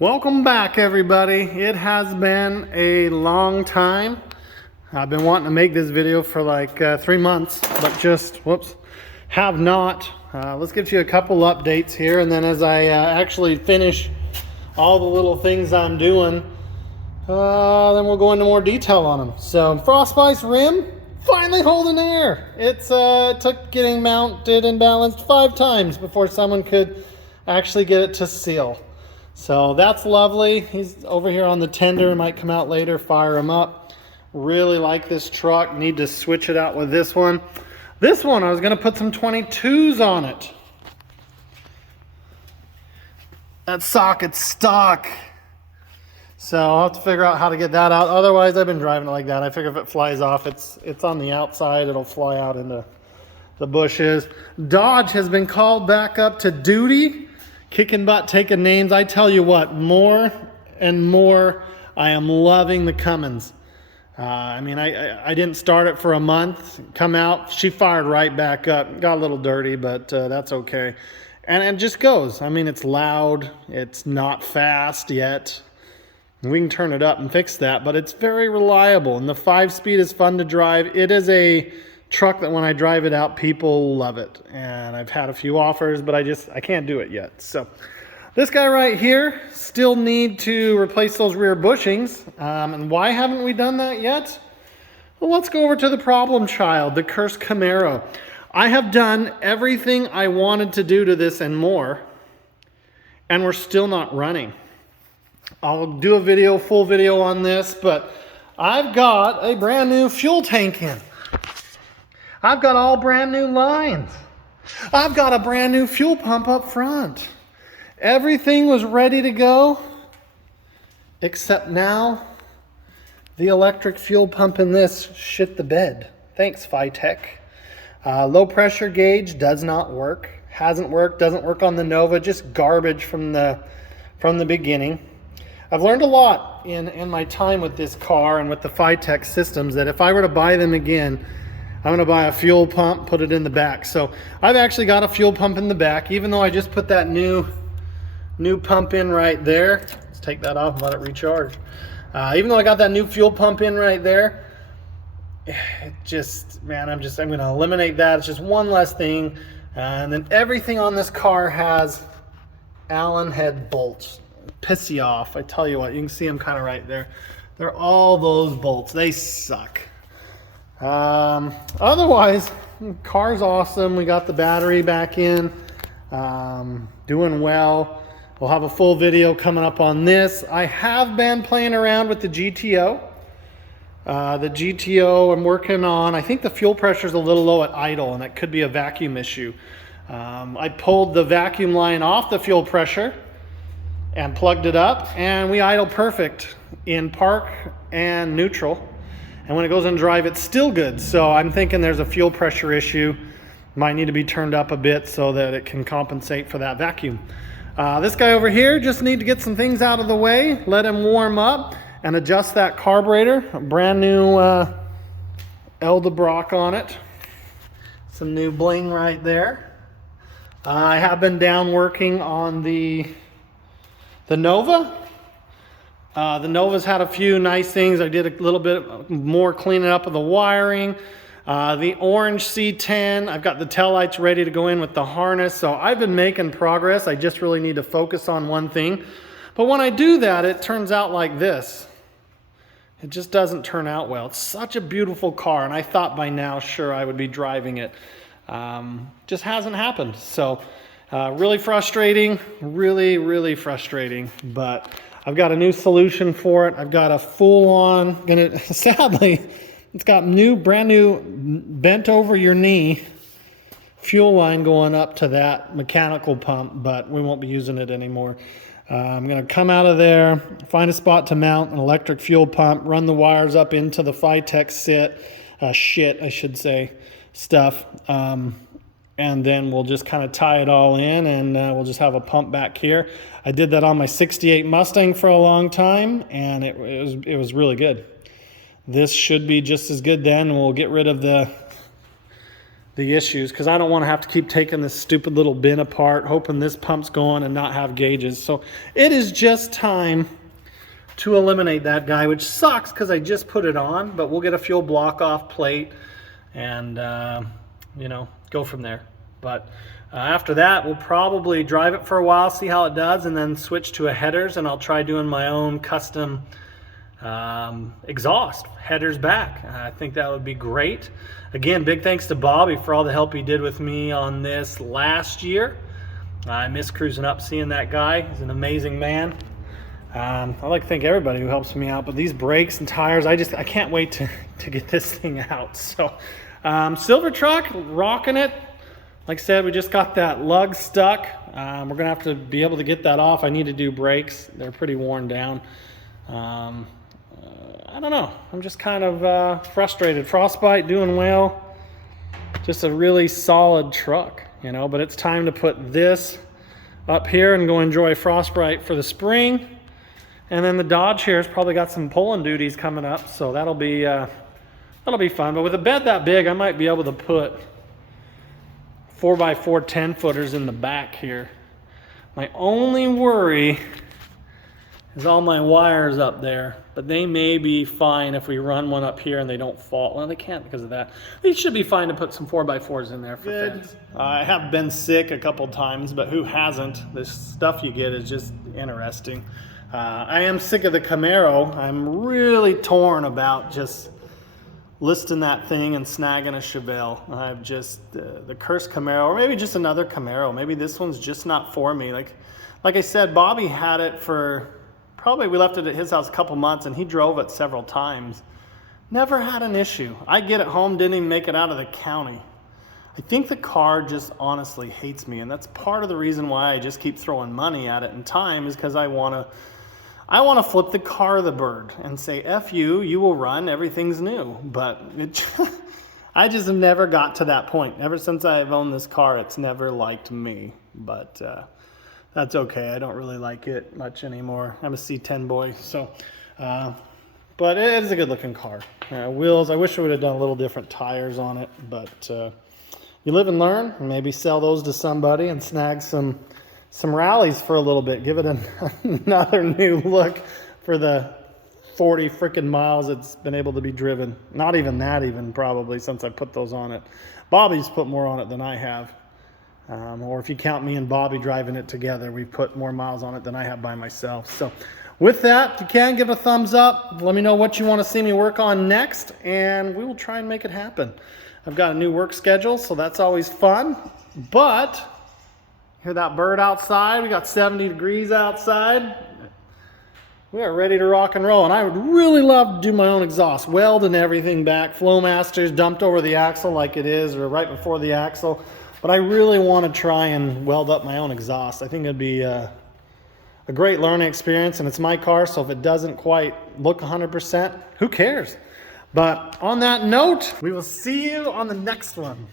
Welcome back, everybody. It has been a long time. I've been wanting to make this video for like 3 months, but just, have not. Let's get you a couple updates here, and then as I actually finish all the little things I'm doing, then we'll go into more detail on them. So, Frostbite's rim, finally holding air. It took getting mounted and balanced 5 times before someone could actually get it to seal. So that's lovely. He's over here on the tender, might come out later, fire him up. Really like this truck, need to switch it out with this one. This one, I was gonna put some 22s on it. That socket's stuck. So I'll have to figure out how to get that out. Otherwise, I've been driving it like that. I figure if it flies off, it's on the outside, it'll fly out into the bushes. Dodge has been called back up to duty. Kicking butt, taking names. I tell you what, more and more, I am loving the Cummins. I mean, I didn't start it for a month. Come out, she fired right back up. Got a little dirty, but that's okay. And it just goes. I mean, it's loud. It's not fast yet. We can turn it up and fix that, but it's very reliable. And the 5-speed is fun to drive. It is a truck that when I drive it out, people love it. And I've had a few offers, but I can't do it yet. So this guy right here, still need to replace those rear bushings. And why haven't we done that yet? Well, let's go over to the problem child, the cursed Camaro. I have done everything I wanted to do to this and more, and we're still not running. I'll do a full video on this, but I've got a brand new fuel tank in. I've got all brand new lines. I've got a brand new fuel pump up front. Everything was ready to go, except now the electric fuel pump in this shit the bed. Thanks, Phytech. Low pressure gauge does not work. Hasn't worked, doesn't work on the Nova, just garbage from the beginning. I've learned a lot in my time with this car and with the Phytech systems that if I were to buy them again, I'm gonna buy a fuel pump, put it in the back. So I've actually got a fuel pump in the back, even though I just put that new pump in right there. Let's take that off and let it recharge. Even though I got that new fuel pump in right there, it just, man, I'm gonna eliminate that. It's just one less thing. And then everything on this car has Allen head bolts. Piss you off, I tell you what, you can see them kind of right there. They're all those bolts, they suck. Otherwise, car's awesome. We got the battery back in, doing well. We'll have a full video coming up on this. I have been playing around with the GTO. The GTO I'm working on, I think the fuel pressure is a little low at idle, and it could be a vacuum issue. I pulled the vacuum line off the fuel pressure and plugged it up, and we idle perfect in park and neutral. And when it goes in drive, it's still good. So I'm thinking there's a fuel pressure issue. Might need to be turned up a bit so that it can compensate for that vacuum. This guy over here, just need to get some things out of the way, let him warm up, and adjust that carburetor. A brand new Eldebrock on it. Some new bling right there. I have been down working on the Nova. The Nova's had a few nice things. I did a little bit more cleaning up of the wiring. The orange C10, I've got the taillights ready to go in with the harness. So I've been making progress. I just really need to focus on one thing. But when I do that, it turns out like this. It just doesn't turn out well. It's such a beautiful car, and I thought by now, sure, I would be driving it. Just hasn't happened. So really frustrating, really frustrating, but I've got a new solution for it. I've got a full-on, sadly, it's got brand new, bent over your knee fuel line going up to that mechanical pump, but we won't be using it anymore. I'm gonna come out of there, find a spot to mount an electric fuel pump, run the wires up into the Phytech stuff. And then we'll just kind of tie it all in, and we'll just have a pump back here. I did that on my 68 Mustang for a long time, and it was really good. This should be just as good then. We'll get rid of the issues, because I don't want to have to keep taking this stupid little bin apart, hoping this pump's going and not have gauges. So it is just time to eliminate that guy, which sucks because I just put it on, but we'll get a fuel block off plate and you know, go from there. But after that, we'll probably drive it for a while, see how it does, and then switch to a headers, and I'll try doing my own custom exhaust headers back. I think that would be great. Again, big thanks to Bobby for all the help he did with me on this last year. I miss cruising up, seeing that guy. He's an amazing man. I'd like to thank everybody who helps me out, but these brakes and tires, I can't wait to get this thing out. So Silver Truck, rocking it. Like I said, we just got that lug stuck. We're gonna have to be able to get that off. I need to do brakes. They're pretty worn down. I don't know. I'm just kind of frustrated. Frostbite doing well. Just a really solid truck, you know, but it's time to put this up here and go enjoy Frostbite for the spring. And then the Dodge here has probably got some pulling duties coming up, so that'll be fun. But with a bed that big, I might be able to put 4x4 10-footers in the back here. My only worry is all my wires up there, but they may be fine if we run one up here and they don't fall. Well, they can't because of that. They should be fine to put some 4x4s in there for fence. I have been sick a couple times, but who hasn't? This stuff you get is just interesting. I am sick of the Camaro. I'm really torn about just listing that thing and snagging a Chevelle. I've just, the cursed Camaro, or maybe just another Camaro. Maybe this one's just not for me. Like I said, Bobby had it for, probably we left it at his house a couple months and he drove it several times. Never had an issue. I get it home, didn't even make it out of the county. I think the car just honestly hates me, and that's part of the reason why I just keep throwing money at it and time, is because I want to flip the car the bird and say, F you, you will run, everything's new. But I just have never got to that point. Ever since I've owned this car, it's never liked me. But that's okay. I don't really like it much anymore. I'm a C10 boy. So, but it is a good looking car. Wheels, I wish I would have done a little different tires on it. But you live and learn, and maybe sell those to somebody and snag some rallies for a little bit. Give it another new look for the 40 freaking miles it's been able to be driven. Not even that probably since I put those on it. Bobby's put more on it than I have. Or if you count me and Bobby driving it together, we've put more miles on it than I have by myself. So with that, if you can, give a thumbs up. Let me know what you want to see me work on next, and we will try and make it happen. I've got a new work schedule, so that's always fun. But hear that bird outside? We got 70 degrees outside. We are ready to rock and roll, and I would really love to do my own exhaust, weld and everything back. Flowmasters dumped over the axle like it is, or right before the axle. But I really want to try and weld up my own exhaust. I think it'd be a great learning experience, and it's my car, so if it doesn't quite look 100%, who cares? But on that note, we will see you on the next one.